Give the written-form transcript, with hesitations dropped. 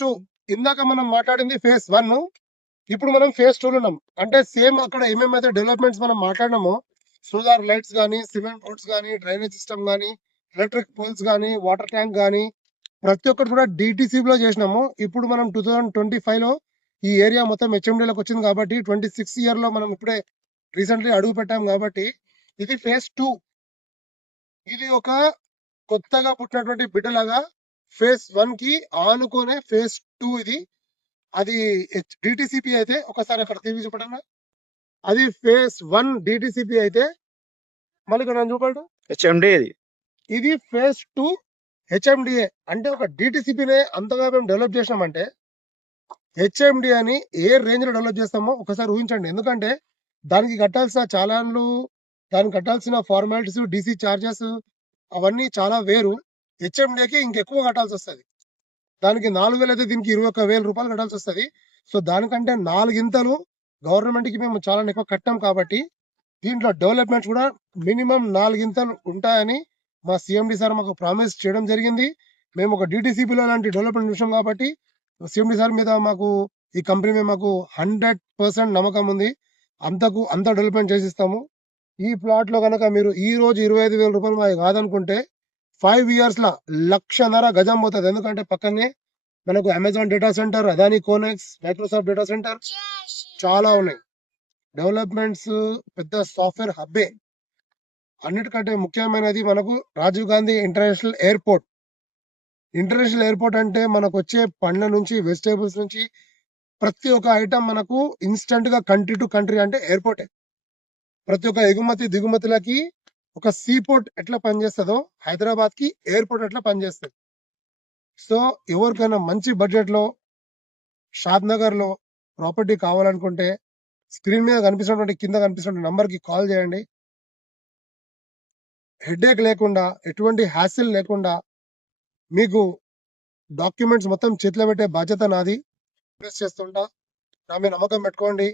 2 ఇందాక మనం మాట్లాడింది ఫేజ్ 1. ఇప్పుడు మనం ఫేజ్ 2 ఉన్నాం. అంటే సేమ్ అక్కడ ఏమేమైతే డెవలప్మెంట్స్ మనం మాట్లాడినామో సోలార్ లైట్స్ గానీ, సిమెంట్ రోడ్స్ గానీ, డ్రైనేజ్ సిస్టమ్ గానీ, ఎలక్ట్రిక్ పోల్స్ గానీ, వాటర్ ట్యాంక్ గానీ ప్రతి ఒక్కటి కూడా డీటీసీబీలో చేసినాము. ఇప్పుడు మనం 2025లో ఈ ఏరియా మొత్తం హెచ్ఎండీలోకి వచ్చింది కాబట్టి 26 ఇయర్ లో మనం ఇప్పుడే రీసెంట్లీ అడుగు పెట్టాం కాబట్టి ఇది ఫేజ్ 2. ఇది ఒక కొత్తగా పుట్టినటువంటి బిడ్డలాగా ఫేజ్ 1 కి ఆనుకునే ఫేజ్ 2 ఇది. అది డిటిసిపి అయితే ఒకసారి అక్కడ తీసి చూపడమ్మా. అది ఫేజ్ 1 డిటిసిపి అయితే మళ్ళీ ఇక్కడ చూపడు హెచ్ఎండి ఇది ఫేజ్ 2 హెచ్ఎండిఏ. అంటే ఒక డిటిసిపినే అంతగా మేము డెవలప్ చేసినామంటే హెచ్ఎండి అని ఏ రేంజ్ లో డెవలప్ చేస్తామో ఒకసారి ఊహించండి. ఎందుకంటే దానికి కట్టాల్సిన చాలాన్లు, దానికి కట్టాల్సిన ఫార్మాలిటీస్, డీసీ చార్జెస్ అవన్నీ చాలా వేరు. హెచ్ఎండికి ఇంకెక్కువ కట్టాల్సి వస్తుంది. దానికి 4,000 అయితే దీనికి 21,000 రూపాయలు కట్టాల్సి వస్తుంది. సో దానికంటే 4 ఇంతలు గవర్నమెంట్ కి మేము చాలా ఎక్కువ కట్టాం కాబట్టి దీంట్లో డెవలప్మెంట్స్ కూడా మినిమం 4 ఇంతలు ఉంటాయని మా సిఎండి సార్ మాకు ప్రామిస్ చేయడం జరిగింది. మేము ఒక డిటిసిపిలో లాంటి డెవలప్మెంట్ చూసాం కాబట్టి సిఎండి సార్ మీద మాకు ఈ కంపెనీ మీద మాకు 100% నమ్మకం ఉంది. అంత డెవలప్మెంట్ చేసిస్తాము. ఈ ప్లాట్ లో కనుక మీరు ఈ రోజు 25,000 రూపాయలు మాకు కాదనుకుంటే 5 ఇయర్స్ లా 1,50,000 గజం పోతుంది. ఎందుకంటే పక్కనే మనకు Amazon data centre, Adani Conex, Microsoft data centre చాలా ఉన్నాయి. డెవలప్మెంట్స్ పెద్ద సాఫ్ట్వేర్ హబ్బే. అన్నిటికంటే ముఖ్యమైనది మనకు Rajiv Gandhi international airport. International airport అంటే మనకు వచ్చే పండ్ల నుంచి, వెజిటేబుల్స్ నుంచి ప్రతి ఒక్క ఐటమ్ మనకు ఇన్స్టెంట్ గా కంట్రీ టు కంట్రీ అంటే ఎయిర్పోర్టే. ప్రతి ఒక్క ఎగుమతి దిగుమతులకి ఒక సీ పోర్ట్ ఎట్లా పనిచేస్తుందో హైదరాబాద్ కి ఎయిర్పోర్ట్ ఎట్లా పనిచేస్తుంది. సో ఎవరికైనా మంచి బడ్జెట్ లో షాద్ నగర్ లో ప్రాపర్టీ కావాలనుకుంటే స్క్రీన్ మీద కనిపిస్తున్నటువంటి కింద కనిపిస్తున్న నంబర్ కి కాల్ చేయండి. హెడేక్ లేకుండా, ఎటువంటి హ్యాసిల్ లేకుండా మీకు డాక్యుమెంట్స్ మొత్తం చేతిలో పెట్టే బాధ్యత నాది. చేస్తుంటా. నా మీద నమ్మకం పెట్టుకోండి.